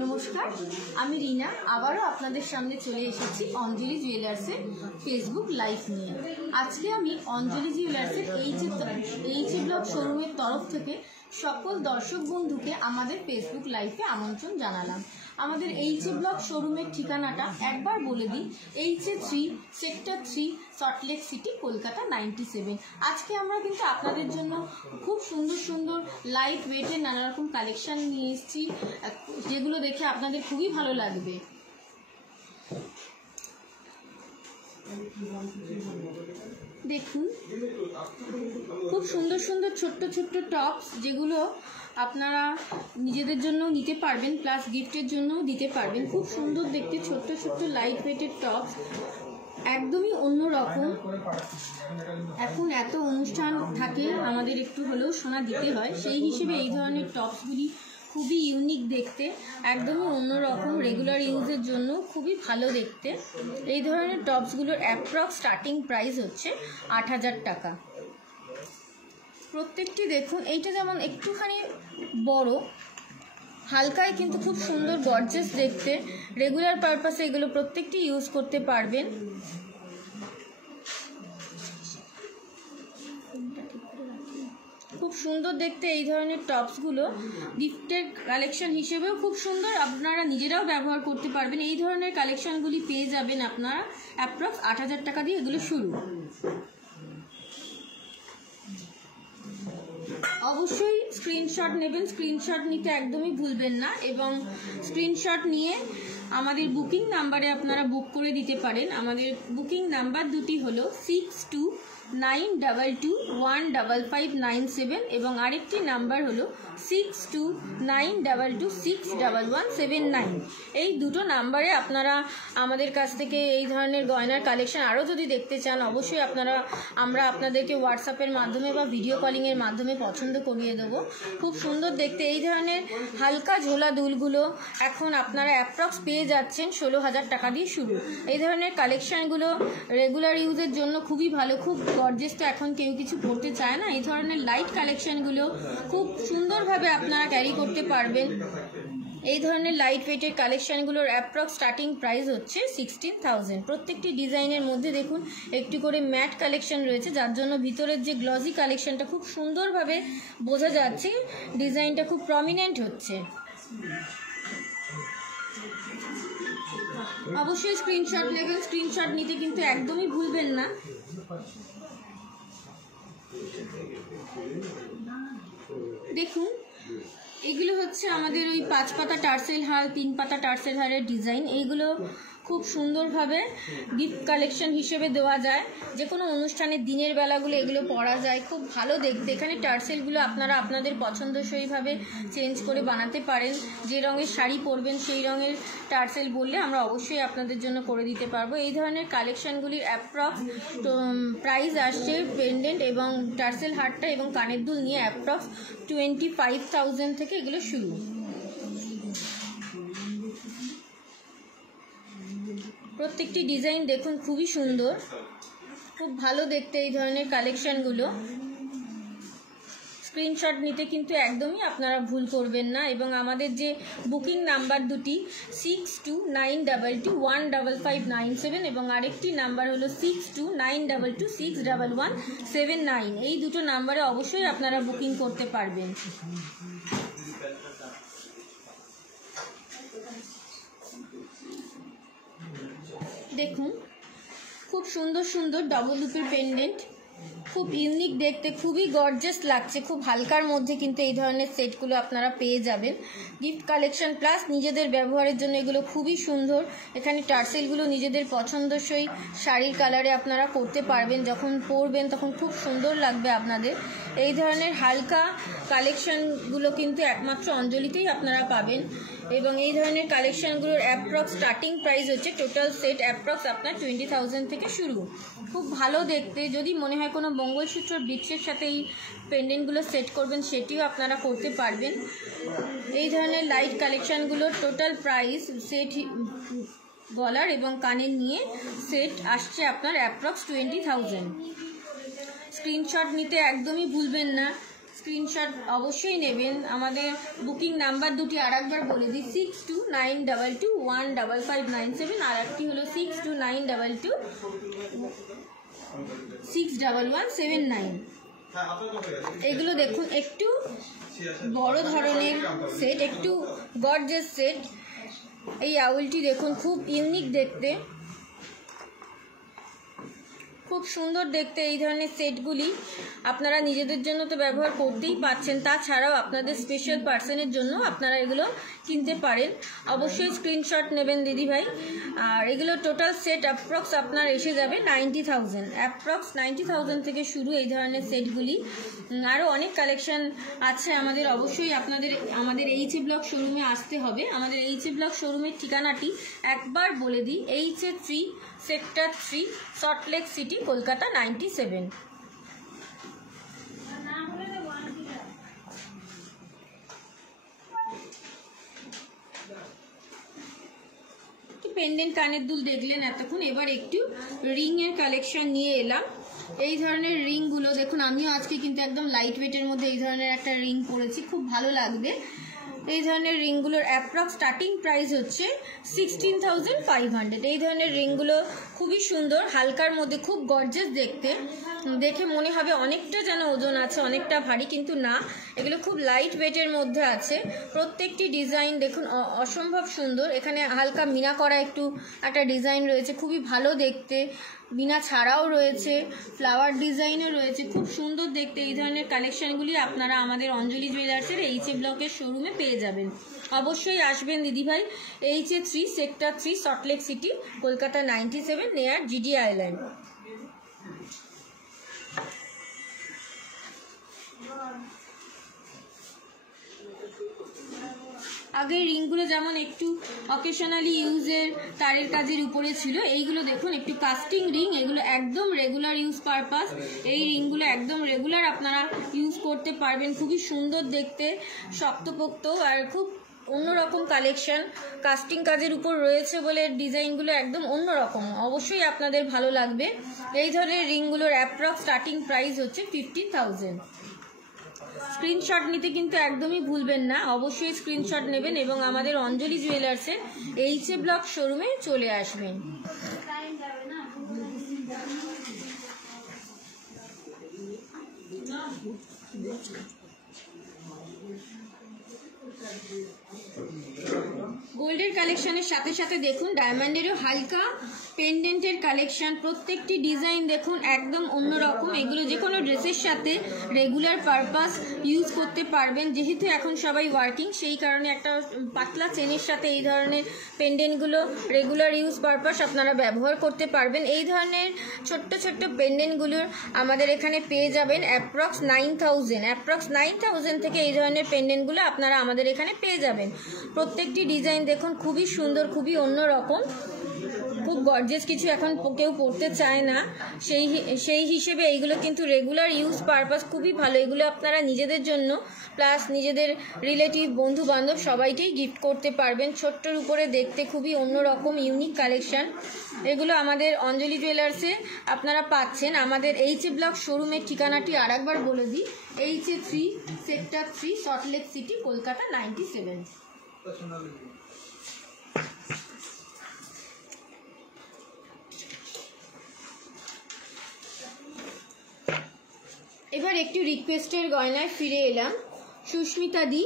নমস্কার, আমি রিনা আবারও আপনাদের সামনে চলে এসেছি অঞ্জলি জুয়েলার্সের ফেসবুক লাইভ নিয়ে। আজকে আমি অঞ্জলি জুয়েলার্সের এইচ ব্লক শোরুমের তরফ থেকে সকল দর্শক বন্ধুকে আমাদের ফেসবুক লাইভে আমন্ত্রণ জানালাম। আমাদের এইচ ব্লক শোরুমের ঠিকানাটা একবার বলে দিই, H3 sector 3 Salt Lake city, Kolkata 97। আজকে আমরা কিন্তু আপনাদের জন্য খুব সুন্দর সুন্দর লাইট ওয়েটের নানা রকম কালেকশন নিয়ে এসেছি, যেগুলো দেখে আপনাদের খুবই ভালো লাগবে। দেখুন, খুব সুন্দর সুন্দর ছোট্ট ছোট্ট টপস, যেগুলো আপনারা নিজেদের জন্য নিতে পারবেন, প্লাস গিফটের জন্য দিতে পারবেন। খুব সুন্দর দেখতে ছোট্ট ছোট্ট লাইট ওয়েটের টপস, একদমই অন্য রকম। এখন এত অনুষ্ঠান থাকে, আমাদের একটু হলেও সোনা দিতে হয়, সেই হিসেবে এই ধরনের টপসগুলি খুবই ইউনিক দেখতে, একদমই অন্যরকম, রেগুলার ইউজের জন্য খুবই ভালো দেখতে। এই ধরনের টপসগুলোর অ্যাপ্রক্স স্টার্টিং প্রাইস হচ্ছে ৮০০০ টাকা প্রত্যেকটি। দেখুন, এইটা যেমন একটুখানি বড়, হালকায় কিন্তু খুব সুন্দর গর্জিয়াস দেখতে, রেগুলার পারপাসে এগুলো প্রত্যেকটি ইউজ করতে পারবেন। খুব সুন্দর দেখতে এই ধরনের টপসগুলো গিফটের কালেকশন হিসেবেও খুব সুন্দর, আপনারা নিজেরাও ব্যবহার করতে পারবেন। এই ধরনের কালেকশনগুলি পেয়ে যাবেন আপনারা অ্যাপ্রক্স ৮০০০ টাকা দিয়ে, এগুলো শুরু। অবশ্যই স্ক্রিনশট নেবেন, স্ক্রিনশট নিতে একদমই ভুলবেন না, এবং স্ক্রিনশট নিয়ে আমাদের বুকিং নাম্বারে আপনারা বুক করে দিতে পারেন। আমাদের বুকিং নাম্বার দুটি হলো 6292215597 এবং আরেকটি নাম্বার হলো 6292261179। এই দুটো নাম্বারে আপনারা আমাদের কাছ থেকে এই ধরনের গয়নার কালেকশন আরও যদি দেখতে চান, অবশ্যই আমরা আপনাদেরকে হোয়াটসঅ্যাপের মাধ্যমে বা ভিডিও কলিংয়ের মাধ্যমে পছন্দ করিয়ে দেবো। খুব সুন্দর দেখতে এই ধরনের হালকা ঝোলা দুলগুলো এখন আপনারা অ্যাপ্রক্স পেয়ে যাচ্ছেন ১৬০০০ টাকা দিয়ে শুরু। এই ধরনের কালেকশানগুলো রেগুলার ইউজের জন্য খুবই ভালো, খুব গর্জিয়াস তো এখন কেউ কিছু পরতে চায় না। এই ধরনের লাইট কালেকশানগুলো খুব সুন্দরভাবে আপনারা ক্যারি করতে পারবেন। এই ধরনের লাইট ওয়েটের কালেকশানগুলোর অ্যাপ্রক্স স্টার্টিং প্রাইস হচ্ছে 16,000। প্রত্যেকটি ডিজাইনের মধ্যে দেখুন একটি করে ম্যাট কালেকশন রয়েছে, যার জন্য ভিতরের যে গ্লসি কালেকশনটা খুব সুন্দরভাবে বোঝা যাচ্ছে, ডিজাইনটা খুব প্রমিনেন্ট হচ্ছে। অবশ্যই স্ক্রিনশট নেবেন, স্ক্রিনশট নিতে কিন্তু একদমই ভুলবেন না। দেখুন, এগুলো হচ্ছে আমাদের ওই 5 পাতা টার্সেল হার, 3 পাতা টার্সেল হারের ডিজাইন। এইগুলো খুব সুন্দরভাবে গিফট কালেকশন হিসেবে দেওয়া যায়, যে কোনো অনুষ্ঠানের দিনের বেলাগুলো এগুলো পরা যায়, খুব ভালো দেখতে। এখানে টার্সেলগুলো আপনারা আপনাদের পছন্দসইভাবে চেঞ্জ করে বানাতে পারেন। যে রঙের শাড়ি পরবেন সেই রঙের টার্সেল বললে আমরা অবশ্যই আপনাদের জন্য করে দিতে পারবো। এই ধরনের কালেকশানগুলির অ্যাপ্রক্স প্রাইস আসছে পেন্ডেন্ট এবং টার্সেল হারটা এবং কানের দুল নিয়ে অ্যাপ্রক্স 25,000 থেকে এগুলো শুরু। প্রত্যেকটি ডিজাইন দেখুন খুবই সুন্দর, খুব ভালো দেখতে এই ধরনের কালেকশানগুলো। স্ক্রিনশট নিতে কিন্তু একদমই আপনারা ভুল করবেন না, এবং আমাদের যে বুকিং নাম্বার দুটি 6292215597 এবং আরেকটি নাম্বার হলো 6292261179। এই দুটো নাম্বারে অবশ্যই আপনারা বুকিং করতে পারবেন। দেখুন, খুব সুন্দর সুন্দর ডবল লুপের পেন্ডেন্ট, খুব ইউনিক দেখতে, খুবই গর্জিয়াস লাগছে। খুব হালকার মধ্যে কিন্তু এই ধরনের সেটগুলো আপনারা পেয়ে যাবেন। গিফট কালেকশন প্লাস নিজেদের ব্যবহারের জন্য এগুলো খুবই সুন্দর। এখানে টার্সেলগুলো নিজেদের পছন্দসই শাড়ির কালারে আপনারা করতে পারবেন, যখন পরবেন তখন খুব সুন্দর লাগবে আপনাদের। এই ধরনের হালকা কালেকশনগুলো কিন্তু একমাত্র অঞ্জলিতেই আপনারা পাবেন, এবং এই ধরনের কালেকশনগুলোর অ্যাপ্রক্স স্টার্টিং প্রাইস হচ্ছে টোটাল সেট অ্যাপ্রক্স আপনার 20,000 থেকে শুরু। খুব ভালো দেখতে, যদি মনে হয় কোনো মঙ্গলসূত্র বৃক্ষের সাথে এই পেন্ডেন্টগুলো সেট করবেন সেটিও আপনারা করতে পারবেন। এই ধরনের লাইট কালেকশানগুলোর টোটাল প্রাইস সেট গলার এবং কানের নিয়ে সেট আসছে আপনার অ্যাপ্রক্স 20,000। স্ক্রিনশট নিতে একদমই ভুলবেন না, স্ক্রিনশট অবশ্যই নেবেন। আমাদের বুকিং নাম্বার দুটি আর একবার বলে দিই, 6292215597, আর একটি হলো 6292261179। এগুলো দেখুন একটু বড় ধরনের সেট, একটু গর্জিয়াস সেট। এই আউলটি দেখুন খুব ইউনিক দেখতে, খুব সুন্দর দেখতে। এই ধরনের সেটগুলি আপনারা নিজেদের জন্য তো ব্যবহার করতেই পাচ্ছেন, তাছাড়াও আপনাদের স্পেশাল পার্সনের জন্য আপনারা এগুলো কিনতে পারেন। অবশ্যই স্ক্রিনশট নেবেন দিদিভাই। আর এগুলো টোটাল সেট অ্যাপ্রক্স আপনার এসে যাবে 90,000, অ্যাপ্রক্স 90,000 থেকে শুরু এই ধরনের সেটগুলি। আরও অনেক কালেকশন আছে আমাদের। অবশ্যই আপনাদের আমাদের HA ব্লক শোরুমে আসতে হবে। আমাদের HA ব্লক শোরুমের ঠিকানাটি একবার বলে দিই, HA3 sector 3 Salt Lake city, Kolkata 97। Pendant কানের দুল দেখলেন এতক্ষণ, এবার একটু রিংয়ের কালেকশন নিয়ে এলাম। এই ধরনের রিংগুলো দেখুন, আমিও আজকে কিন্তু একদম লাইট ওয়েটের মধ্যে এই ধরনের একটা রিং পরেছি, খুব ভালো লাগবে। এই ধরনের রিংগুলোর অ্যাপ্রক্স স্টার্টিং প্রাইস হচ্ছে 16,500। এই ধরনের রিংগুলো খুবই সুন্দর, হালকার মধ্যে খুব গর্জিয়াস দেখতে। দেখে মনে হবে অনেকটা যেন ওজন আছে, অনেকটা ভারী, কিন্তু না, এগুলো খুব লাইট ওয়েটের মধ্যে আছে। প্রত্যেকটি ডিজাইন দেখুন অসম্ভব সুন্দর। এখানে হালকা মিনা করা একটা ডিজাইন রয়েছে, খুবই ভালো দেখতে। বিনা ছাড়াও রয়েছে, ফ্লাওয়ার ডিজাইনও রয়েছে, খুব সুন্দর দেখতে। এই ধরনের কালেকশনগুলি আপনারা আমাদের অঞ্জলি জুয়েলার্সের HA ব্লকের শোরুমে পেয়ে যাবেন। অবশ্যই আসবেন দিদিভাই। HA3 sector 3 Salt Lake city, Kolkata 97, নেয়ার GD আইল্যান্ড। আগের রিংগুলো যেমন একটু অকেশনালি ইউজের তারের কাজের উপরে ছিল, এইগুলো দেখুন একটু কাস্টিং রিং, এগুলো একদম রেগুলার ইউজ পারপাস। এই রিংগুলো একদম রেগুলার আপনারা ইউজ করতে পারবেন। খুবই সুন্দর দেখতে, শক্তপোক্ত আর খুব অন্যরকম কালেকশন। কাস্টিং কাজের উপর রয়েছে বলে ডিজাইনগুলো একদম অন্যরকম, অবশ্যই আপনাদের ভালো লাগবে। এই ধরনের রিংগুলোর অ্যাপ্রক্স স্টার্টিং প্রাইস হচ্ছে 15,000। স্ক্রিনশট নিতে কিন্তু একদমই ভুলবেন না, অবশ্যই স্ক্রিনশট নেবেন এবং আমাদের অঞ্জলি জুয়েলার্সের HA ব্লক শোরুমে চলে আসবেন। গোল্ডের কালেকশনের সাথে সাথে দেখুন ডায়মন্ডেরও হালকা পেন্ডেন্টের কালেকশন। প্রত্যেকটি ডিজাইন দেখুন একদম অন্যরকম। এগুলো যে কোনো ড্রেসের সাথে রেগুলার পারপাস ইউজ করতে পারবেন। যেহেতু এখন সবাই ওয়ার্কিং, সেই কারণে একটা পাতলা চেনের সাথে এই ধরনের পেন্ডেন্টগুলো রেগুলার ইউজ পারপাস আপনারা ব্যবহার করতে পারবেন। এই ধরনের ছোট্ট ছোট্ট পেন্ডেন্টগুলোর আমাদের এখানে পেয়ে যাবেন অ্যাপ্রক্স 9,000 থেকে এই ধরনের পেন্ডেন্টগুলো আপনারা আমাদের এখানে পেয়ে যাবেন। প্রত্যেকটি ডিজাইন দেখুন খুবই সুন্দর, খুবই অন্যরকম, খুব গর্জিয়াস কিছু এখন কেউ পরতে চায় না, সেই হিসেবে এইগুলো কিন্তু রেগুলার ইউজ পারপাস খুবই ভালো। এগুলো আপনারা নিজেদের জন্য প্লাস নিজেদের রিলেটিভ বন্ধু বান্ধব সবাইকেই গিফট করতে পারবেন। ছোট্টর উপরে দেখতে খুবই অন্যরকম ইউনিক কালেকশন। এগুলো আমাদের অঞ্জলি জুয়েলার্সে আপনারা পাচ্ছেন। আমাদের HA ব্লক শোরুমের ঠিকানাটি আর একবার বলে দিই, HA3 sector 3 Salt Lake city, Kolkata 97। এবার একটি রিকোয়েস্টের গয়নায় ফিরে এলাম। সুস্মিতা দি,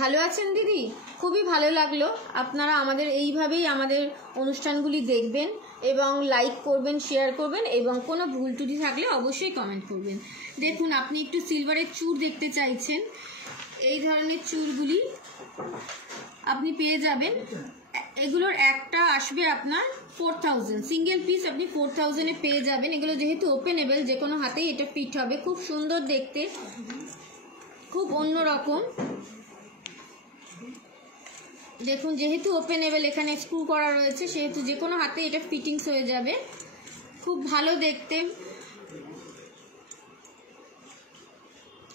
ভালো আছেন দিদি? খুবই ভালো লাগলো। আপনারা আমাদের এইভাবেই আমাদের অনুষ্ঠানগুলি দেখবেন এবং লাইক করবেন, শেয়ার করবেন এবং কোনো ভুল ত্রুটি থাকলে অবশ্যই কমেন্ট করবেন। দেখুন আপনি একটু সিলভারের চূড় দেখতে চাইছেন, এই ধরনের চূড়গুলি আপনি পেয়ে যাবেন। এগুলোর একটা আসবে আপনার 4,000, সিঙ্গেল পিস আপনি 4,000-এ পেয়ে যাবেন। এগুলো যেহেতু ওপেনেবল, যে কোনো হাতেই এটা ফিট হবে। খুব সুন্দর দেখতে, খুব অন্যরকম। দেখুন যেহেতু ওপেনেবল, এখানে স্ক্রু করা রয়েছে, সেহেতু যে কোনো হাতে এটা ফিটিংস হয়ে যাবে। খুব ভালো দেখতে,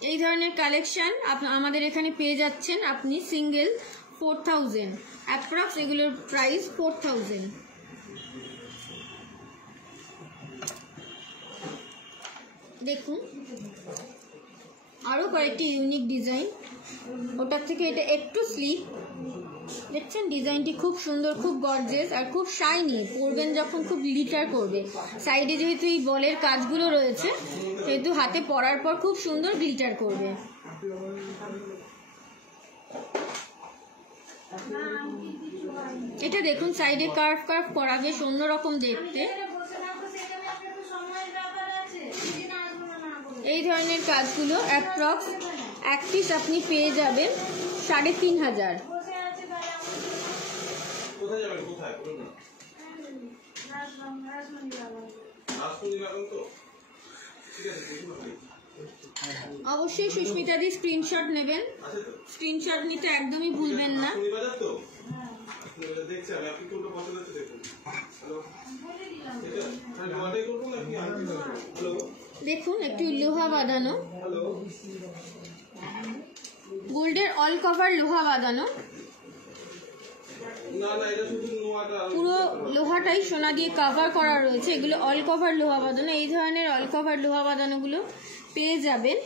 এই ধরনের কালেকশন আমাদের এখানে পেয়ে যাচ্ছেন আপনি সিঙ্গেল 4000 অ্যাপ্রক্স, এগুলোর প্রাইস 4000। দেখুন আরও কয়েকটি ইউনিক ডিজাইন, ওটার থেকে এটা একটু স্লিক, দেখছেন ডিজাইনটি খুব সুন্দর, খুব গর্জিয়াস আর খুব শাইনি, পরবেন যখন খুব গ্লিটার করবে। সাইডে যেহেতু এই বলের কাজগুলো রয়েছে সেহেতু হাতে পরার পর খুব সুন্দর গ্লিটার করবে। এটা দেখুন সাইডে কার্ভ কার্ভ করা, বেশ অন্যরকম দেখতে। এই ধরনের কাজগুলো অ্যাপ্রক্স এক পিস আপনি পেয়ে যাবেন 3500। অবশ্যই সুস্মিতাদি স্ক্রিনশট নেবেন, স্ক্রিনশট নিতে একদমই ভুলবেন না। দেখুন একটু লোহা বাঁধানো, গোল্ডের অল কভার লোহা বাঁধানো, পুরো লোহাটাই সোনা দিয়ে কভার করা রয়েছে। এগুলো অল কভার লোহা বাঁধানো। এই ধরনের অল কভার লোহা বাঁধানোগুলো পেয়ে যাবেন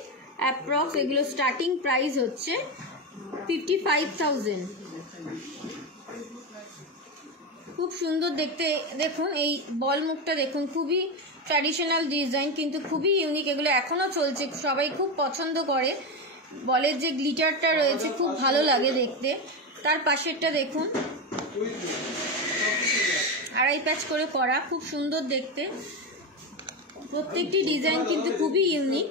অ্যাপ্রক্স, এগুলো স্টার্টিং প্রাইস হচ্ছে 55,000। খুব সুন্দর দেখতে। দেখুন এই বল মুখটা দেখুন, খুবই ট্র্যাডিশনাল ডিজাইন কিন্তু খুবই ইউনিক। এগুলো এখনও চলছে, সবাই খুব পছন্দ করে। বলের যে গ্লিটারটা রয়েছে খুব ভালো লাগে দেখতে। তার পাশেরটা দেখুন আড়াই প্যাচ করে করা, খুব সুন্দর দেখতে। প্রত্যেকটি ডিজাইন কিন্তু খুবই ইউনিক।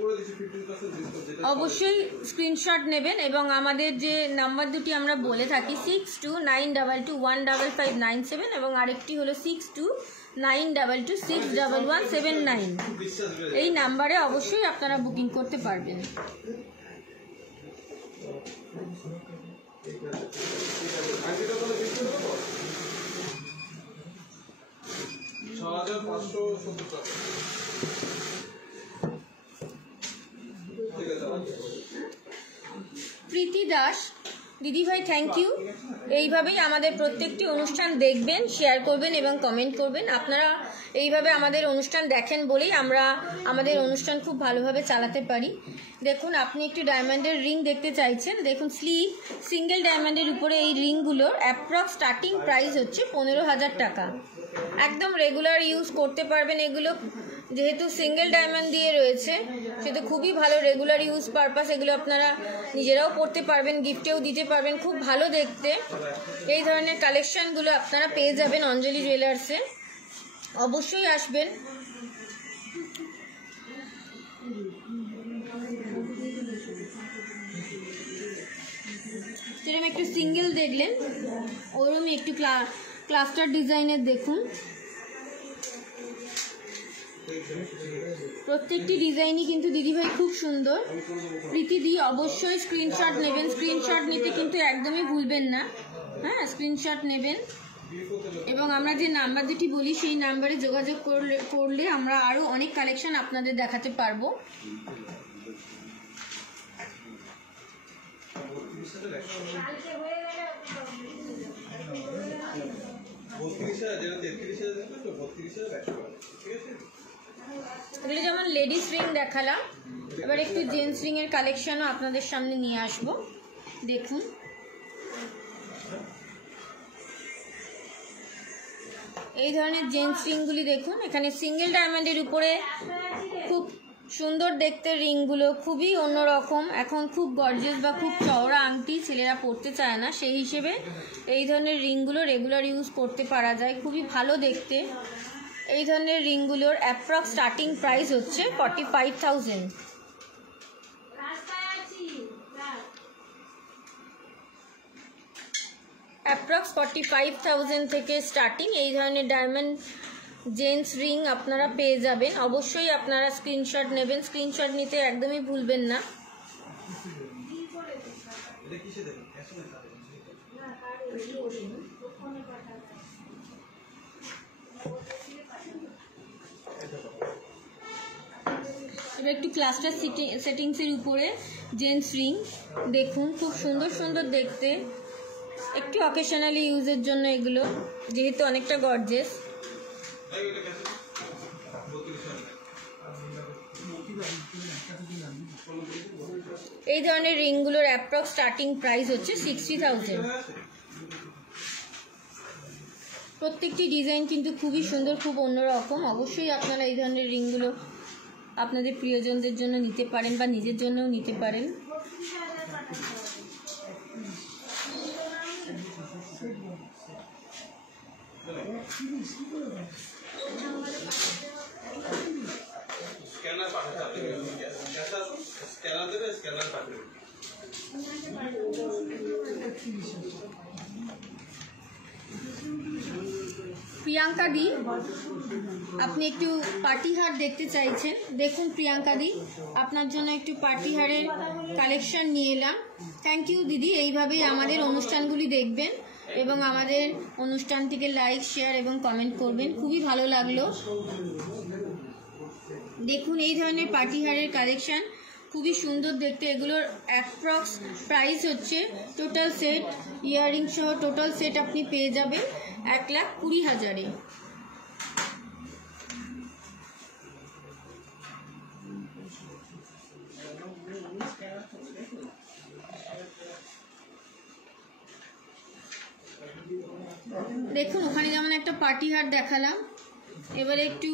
অবশ্যই স্ক্রিনশট নেবেন এবং আমাদের যে নাম্বার দুটি আমরা বলে থাকি 6292215597 এবং আরেকটি হলো 6292261179, এই নাম্বারে অবশ্যই আপনারা বুকিং করতে পারবেন। প্রীতি দাস দিদিভাই, থ্যাংক ইউ। এইভাবেই আমাদের প্রত্যেকটি অনুষ্ঠান দেখবেন, শেয়ার করবেন এবং কমেন্ট করবেন। আপনারা এইভাবে আমাদের অনুষ্ঠান দেখেন বলেই আমরা আমাদের অনুষ্ঠান খুব ভালোভাবে চালাতে পারি। দেখুন আপনি একটি ডায়মন্ডের রিং দেখতে চাইছেন, দেখুন স্লিভ সিঙ্গেল ডায়মন্ডের উপরে এই রিংগুলোর অ্যাপ্রক্স স্টার্টিং প্রাইস হচ্ছে 15,000 টাকা। একদম রেগুলার ইউজ করতে পারবেন। এগুলো যেহেতু সিঙ্গেল ডায়মন্ড দিয়ে রয়েছে সেটা খুবই ভালো রেগুলার ইউজ পারপাস। এগুলো আপনারা নিজেরাও পরতে পারবেন, গিফটেও দিতে পারবেন, খুব ভালো দেখতে। এই ধরনের কালেকশনগুলো আপনারা পেয়ে যাবেন অঞ্জলি জুয়েলার্সে, অবশ্যই আসবেন। যেরকম একটু সিঙ্গেল দেখলেন ওরকমই একটু ক্লাস্টার ডিজাইনের দেখুন। প্রত্যেকটি ডিজাইনই কিন্তু দিদিভাই খুব সুন্দর। প্রীতিদি অবশ্যই স্ক্রিনশট নেবেন, স্ক্রিনশট নিতে কিন্তু একদমই ভুলবেন না। হ্যাঁ, স্ক্রিনশট নেবেন এবং আমরা যে নাম্বার দুটি বলি সেই নাম্বারে যোগাযোগ করলে আমরা আরও অনেক কালেকশন আপনাদের দেখাতে পারবো। এগুলো যেমন লেডিস রিং দেখালাম, এবার একটু জেন্টস রিং এর কালেকশনও আপনাদের সামনে নিয়ে আসব। দেখুন এই ধরনের জেন্টস রিংগুলি দেখুন, এখানে সিঙ্গেল ডায়মন্ডের উপরে খুব সুন্দর দেখতে রিংগুলো, খুবই অন্যরকম। এখন খুব গর্জিয়াস বা খুব চওড়া আংটি ছেলেরা পরতে চায় না, সেই হিসেবে এই ধরনের রিংগুলো রেগুলার ইউজ করতে পারা যায়, খুবই ভালো দেখতে। এই ধরনের রিংগুলোর অ্যাপ্রক্স স্টার্টিং প্রাইস হচ্ছে 45,000। অ্যাপ্রক্স 45,000 থেকে স্টার্টিং এই ধরনের ডায়মন্ড জেন্টস রিং আপনারা পেয়ে যাবেন। অবশ্যই আপনারা স্ক্রিনশট নেবেন, স্ক্রিনশট নিতে একদমই ভুলবেন না। এবার একটু ক্লাস্টার সেটিংসের উপরে জেন্টস রিং দেখুন, খুব সুন্দর সুন্দর দেখতে, একটু অকেশনালি ইউজের জন্য এগুলো, যেহেতু অনেকটা গর্জিয়াস। এই ধরনের রিংগুলোর অ্যাপ্রক্স স্টার্টিং প্রাইস হচ্ছে 60,000। প্রত্যেকটি ডিজাইন কিন্তু খুবই সুন্দর, খুব অন্যরকম। অবশ্যই আপনারা এই ধরনের রিংগুলো আপনাদের প্রিয়জনদের জন্য নিতে পারেন বা নিজের জন্যও নিতে পারেন। প্রিয়াঙ্কা দি, আপনি একটু পার্টি হার দেখতে চাইছেন, দেখুন প্রিয়াঙ্কা দি, আপনার জন্য একটু পার্টি হারের কালেকশন নিয়ে এলাম। থ্যাংক ইউ দিদি, এইভাবেই আমাদের অনুষ্ঠানগুলি দেখবেন এবং আমাদের অনুষ্ঠানটিকে লাইক, শেয়ার এবং কমেন্ট করবেন, খুবই ভালো লাগলো। দেখুন এই ধরনের পার্টি হারের কালেকশন খুবই সুন্দর দেখতে। এগুলোর অ্যাপ্রক্স প্রাইস হচ্ছে টোটাল সেট ইয়াররিং সহ টোটাল সেট আপনি পেয়ে যাবেন 1,20,000-এ। দেখুন ওখানে যেমন একটা পার্টি হার দেখালাম, এবারে একটু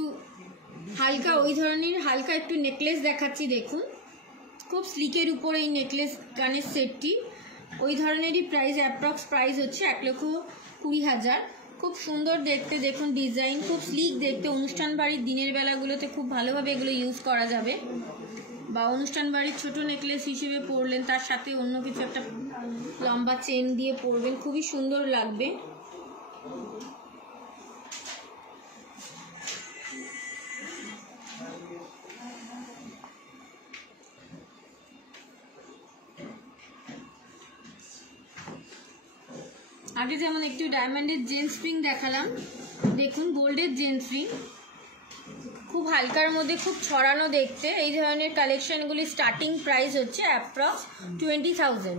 হালকা ওই ধরনের হালকা একটু নেকলেস দেখাচ্ছি। দেখুন খুব স্লিকের উপরে এই নেকলেস কানের সেটটি, ওই ধরনেরই প্রাইস অ্যাপ্রক্স প্রাইস হচ্ছে 1,20,000। খুব সুন্দর দেখতে, দেখুন ডিজাইন খুব স্লিক দেখতে। অনুষ্ঠান বাড়ির দিনের বেলাগুলোতে খুব ভালোভাবে এগুলো ইউজ করা যাবে, বা অনুষ্ঠান বাড়ির ছোট নেকলেস হিসেবে পরলেন, তার সাথে অন্য কিছু একটা লম্বা চেন দিয়ে পরবেন, খুবই সুন্দর লাগবে। আগে যেমন একটু ডায়মন্ডের জেন্টস রিং দেখালাম, দেখুন গোল্ডের জেন্টস রিং খুব হালকার মধ্যে, খুব ছড়ানো দেখতে। এই ধরনের কালেকশনগুলি স্টার্টিং প্রাইস হচ্ছে অ্যাপ্রক্স 20,000।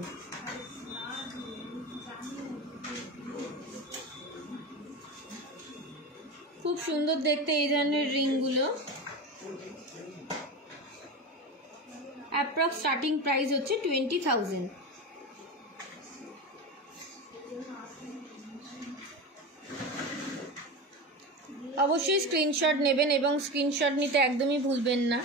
খুব সুন্দর দেখতে এই ধরনের রিংগুলো, অ্যাপ্রক্স স্টার্টিং প্রাইস হচ্ছে 20,000। অবশ্যই স্ক্রিনশট নেবেন এবং স্ক্রিনশট নিতে একদমই ভুলবেন না।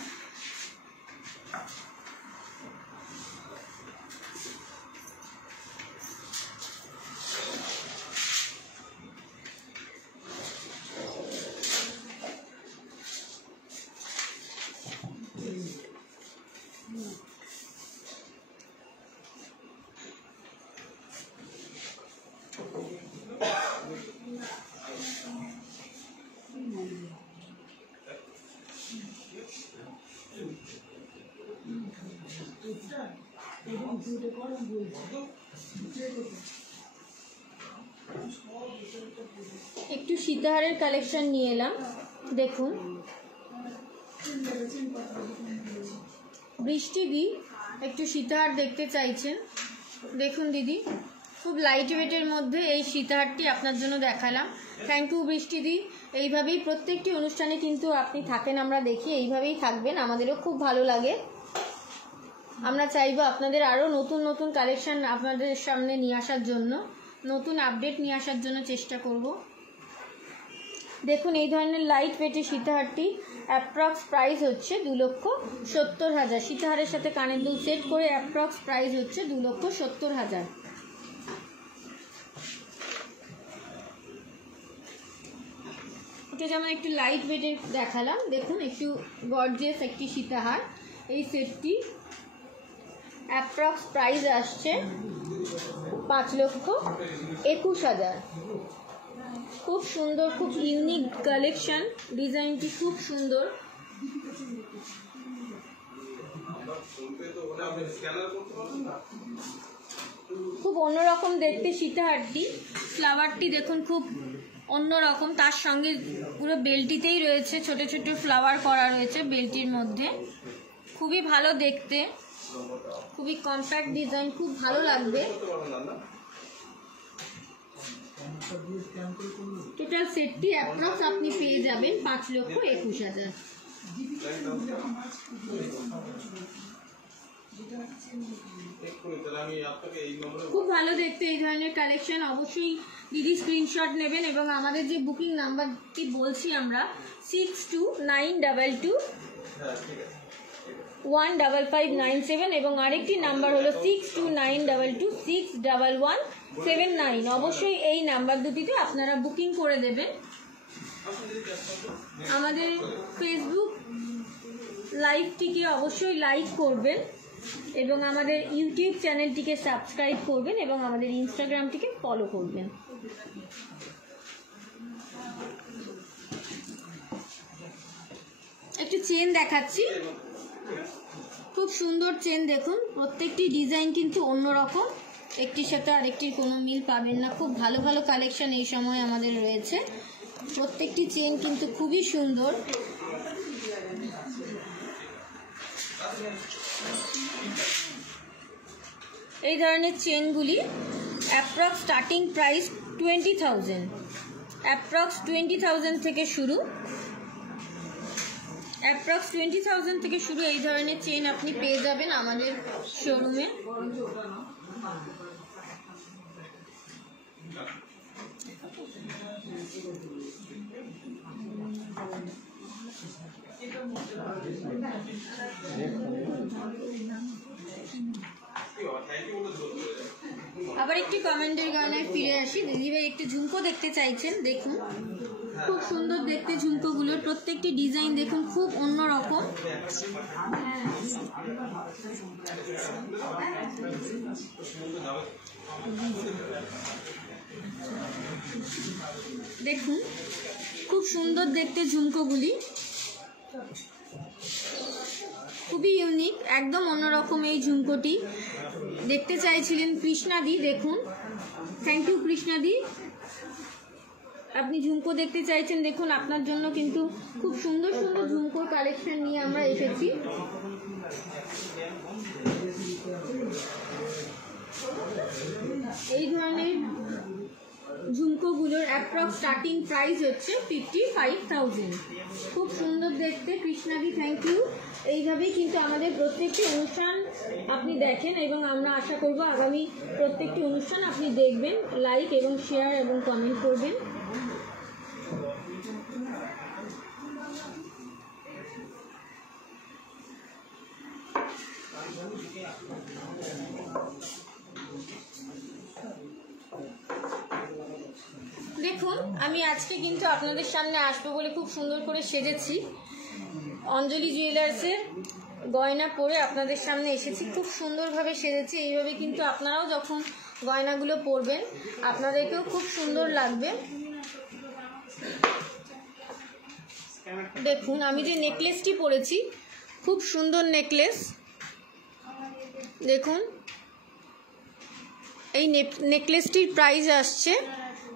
একটু সীতাহারের কালেকশন নিয়ে এলাম, দেখুন বৃষ্টি দি একটু সীতাহার দেখতে চাইছেন, দেখুন দিদি খুব লাইট ওয়েটের মধ্যে এই সীতাহারটি আপনার জন্য দেখালাম। থ্যাংক ইউ বৃষ্টি দি, এইভাবেই প্রত্যেকটি অনুষ্ঠানে কিন্তু আপনি থাকেন, আমরা দেখি এইভাবেই থাকবেন, আমাদেরও খুব ভালো লাগে। আমরা চাইবো আপনাদের আরও নতুন নতুন কালেকশন আপনাদের সামনে নিয়ে আসার জন্য, নতুন আপডেট নিয়ে আসার জন্য চেষ্টা করব। দেখুন এই ধরনের লাইট ওয়েটের সীতাহারটি অ্যাপ্রক্স প্রাইস হচ্ছে 2,70,000। সীতাহারের সাথে কানের দুল সেট করে অ্যাপ্রক্স প্রাইস হচ্ছে 2,70,000। এটা যেমন একটু লাইট ওয়েটের দেখালাম, দেখুন একটু গর্জিয়াস একটি সীতাহার। এই সেটটি অ্যাপ্রক্স প্রাইস আসছে 5,21,000। খুব সুন্দর, খুব ইউনিক কালেকশন, ডিজাইনটি খুব সুন্দর। খুব অন্যরকম দেখতে সীতাহারটি, ফ্লাওয়ারটি দেখুন খুব অন্যরকম, তার সঙ্গে পুরো বেলটিতেই রয়েছে ছোট ছোট ফ্লাওয়ার করা রয়েছে বেলটির মধ্যে, খুবই ভালো দেখতে, খুবই কম্প্যাক্ট ডিজাইন, খুব ভালো লাগবে। টোটাল সেটটি অ্যাপ্রক্স আপনি পেয়ে যাবেন 5,21,000। খুব ভালো দেখতে এই ধরনের কালেকশন। অবশ্যই দিদি স্ক্রিনশট নেবেন এবং আমাদের যে বুকিং নাম্বারটি বলছি আমরা 6292215597 এবং আরেকটি নাম্বার হলো 6292261179। অবশ্যই এই নাম্বার দুটিতে আপনারা বুকিং করে দেবেন। আমাদের ফেসবুক লাইভটিকে অবশ্যই লাইক করবেন এবং আমাদের ইউটিউব চ্যানেলটিকে সাবস্ক্রাইব করবেন এবং আমাদের ইনস্টাগ্রামটিকে ফলো করবেন। একটু চেন দেখাচ্ছি, খুব সুন্দর চেন দেখুন। প্রত্যেকটি ডিজাইন কিন্তু অন্যরকম, একটির সাথে আরেকটির কোনো মিল পাবেন না। খুব ভালো ভালো কালেকশন এই সময় আমাদের রয়েছে। প্রত্যেকটি চেন কিন্তু খুবই সুন্দর। এই ধরনের চেনগুলি অ্যাপ্রক্স স্টার্টিং প্রাইস 20,000, অ্যাপ্রক্স 20,000 থেকে শুরু, অ্যাপ্রক্স 20,000 থেকে শুরু এই ধরনের চেন আপনি পেয়ে যাবেন আমাদের শোরুমে। আবার একটি কমেন্টের গয়নায় ফিরে আসি। দিদিভাই একটু ঝুমকো দেখতে চাইছেন, দেখুন খুব সুন্দর দেখতে ঝুমকোগুলোর প্রত্যেকটি ডিজাইন দেখুন, খুব অন্যরকম। দেখুন খুব সুন্দর দেখতে ঝুমকোগুলি, খুবই ইউনিক, একদম অন্যরকম এই ঝুমকোটি। দেখতে চাইছিলেন কৃষ্ণাদি, দেখুন, থ্যাংক ইউ কৃষ্ণাদি, আপনি ঝুমকো দেখতে চাইছেন। দেখুন আপনার জন্য কিন্তু খুব সুন্দর সুন্দর ঝুমকোর কালেকশন নিয়ে আমরা এসেছি। এই ধরনের ঝুমকোগুলোর অ্যাপ্রক্স স্টার্টিং প্রাইস হচ্ছে 55,000। খুব সুন্দর দেখতে কৃষ্ণাদি, থ্যাংক ইউ। এইভাবেই কিন্তু আমাদের প্রত্যেকটি অনুষ্ঠান আপনি দেখেন এবং আমরা আশা করব আগামী প্রত্যেকটি অনুষ্ঠান আপনি দেখবেন, লাইক এবং শেয়ার এবং কমেন্ট করবেন। দেখুন আমি আজকে কিন্তু আপনাদের সামনে আসবো বলে খুব সুন্দর করে সেজেছি, অঞ্জলি জুয়েলার্সের গয়না পরে আপনাদের সামনে এসেছি, খুব সুন্দরভাবে সেজেছি। এইভাবে কিন্তু আপনারাও যখন গয়নাগুলো পরবেন আপনাদেরকেও খুব সুন্দর লাগবে। দেখুন আমি যে নেকলেসটি পরেছি, খুব সুন্দর নেকলেস, দেখুন এই নেকলেসটির প্রাইস আসছে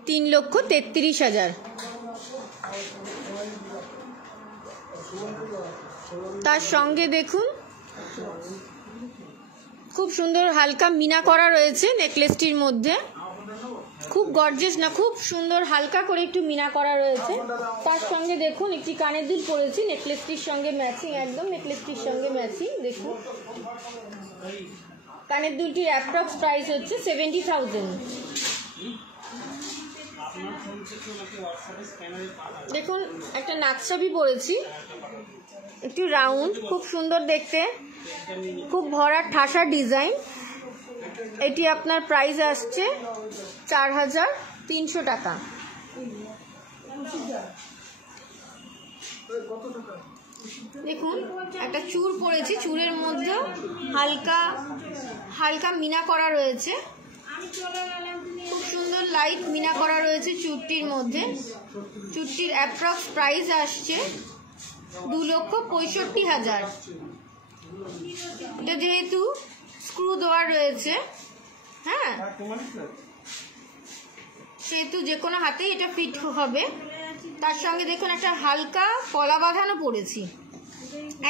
3,33,000। তার সঙ্গে দেখুন খুব সুন্দর হালকা মিনা করা রয়েছে নেকলেসটির মধ্যে, খুব গর্জিয়াস না, খুব সুন্দর হালকা করে একটু মিনা করা রয়েছে। তার সঙ্গে দেখুন একটি কানের দুল পরেছি নেকলেসটির সঙ্গে ম্যাচিং, একদম নেকলেসটির সঙ্গে ম্যাচিং। দেখুন কানের দুলটির অ্যাপ্রক্স প্রাইস হচ্ছে 70,000। দেখুন একটা নাকছাবি পরেছি, একটু রাউন্ড, খুব সুন্দর দেখতে, খুব ভরা ঠাসা ডিজাইন। এটি আপনার প্রাইস আসছে 4,300 টাকা। দেখুন একটা চূড় পরেছি, চূড়ের মধ্যেও হালকা হালকা মিনা করা রয়েছে, খুব সুন্দর লাইট মিনা করা রয়েছে চূড়টির মধ্যে। চূড়টির অ্যাপ্রক্স প্রাইস আসছে 2,65,000। এটা যেহেতু স্ক্রু দেওয়া রয়েছে, হ্যাঁ, সেহেতু যে কোনো হাতেই এটা ফিট হবে। তার সঙ্গে দেখুন একটা হালকা কলা বাঁধানো পড়েছি,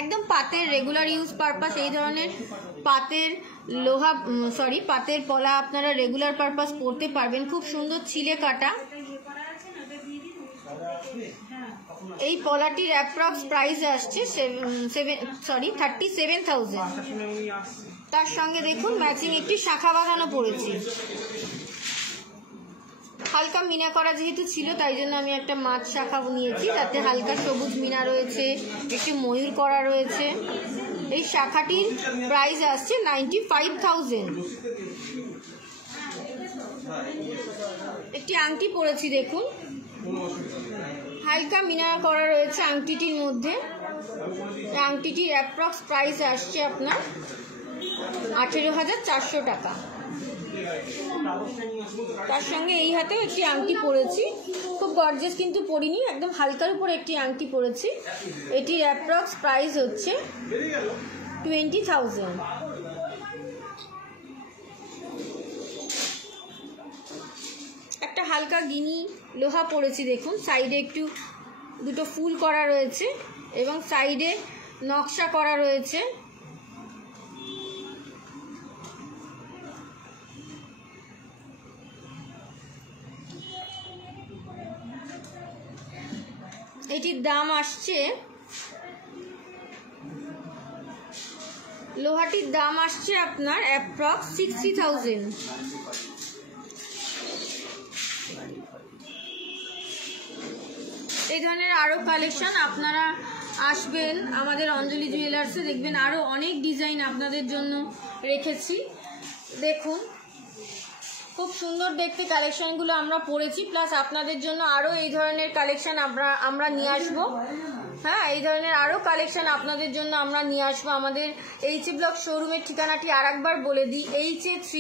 একদম পাতের রেগুলার ইউজ পারপাস এই ধরনের পাতের পাতের পলা আপনারা রেগুলার পারপাস পরতে পারবেন। খুব সুন্দর ছিলে কাটা। এই পলাটির অ্যাপ্রক্স প্রাইস আসছে 37,000। তার সঙ্গে দেখুন ম্যাচিং একটি শাখা বাঁধানো পড়েছে। হালকা মিনা করা যেহেতু ছিল তাই জন্য আমি একটা মাছ শাখা নিয়েছি, তাতে হালকা সবুজ মিনা রয়েছে, একটি ময়ূর করা রয়েছে। এই শাখাটির প্রাইস আসছে 95,000। একটি আংটি পরেছি দেখুন, হালকা মিনা করা রয়েছে আংটিটির মধ্যে। আংটিটির অ্যাপ্রক্স প্রাইস আসছে আপনার 18,400 টাকা। তার সঙ্গে এই হাতেও একটি আংটি পরেছি, খুব গর্জিয়াস কিন্তু পরিনি, একদম হালকার উপরে একটি আংটি পরেছি। এটির অ্যাপ্রক্স প্রাইস হচ্ছে 20,000। একটা হালকা গিনি লোহা পরেছি দেখুন, সাইডে একটু দুটো ফুল করা রয়েছে এবং সাইডে নকশা করা রয়েছে। এটির দাম আসছে, লোহাটির দাম আসছে আপনার অ্যাপ্রক্স 60,000। এই ধরনের আরও কালেকশন আপনারা আসবেন আমাদের অঞ্জলি জুয়েলার্সে, দেখবেন আরও অনেক ডিজাইন আপনাদের জন্য রেখেছি। দেখুন খুব সুন্দর দেখতে কালেকশনগুলো আমরা পরেছি, প্লাস আপনাদের জন্য আরও এই ধরনের কালেকশন আমরা নিয়ে আসবো। হ্যাঁ, এই ধরনের আরও কালেকশন আপনাদের জন্য আমরা নিয়ে আসবো। আমাদের এইচ ব্লক শোরুমের ঠিকানাটি আরেকবার বলে দিই, HA3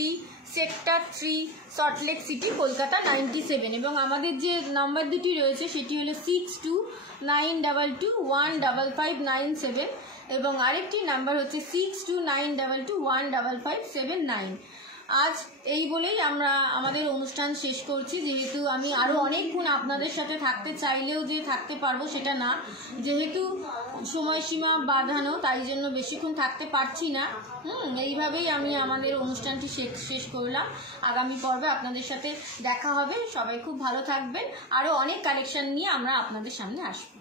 sector 3 Salt Lake city Kolkata 97। এবং আমাদের যে নাম্বার দুটি রয়েছে সেটি হলো 6292215597 এবং আরেকটি নাম্বার হচ্ছে 6292215579। আজ এই বলেই আমরা আমাদের অনুষ্ঠান শেষ করছি, যেহেতু আমি আরও অনেকক্ষণ আপনাদের সাথে থাকতে চাইলেও যে থাকতে পারবো সেটা না, যেহেতু সময়সীমা বাঁধানো তাই জন্য বেশিক্ষণ থাকতে পারছি না। এইভাবেই আমি আমাদের অনুষ্ঠানটি শেষ করলাম। আগামী পর্বে আপনাদের সাথে দেখা হবে। সবাই খুব ভালো থাকবেন, আরও অনেক কালেকশন নিয়ে আমরা আপনাদের সামনে আসবো।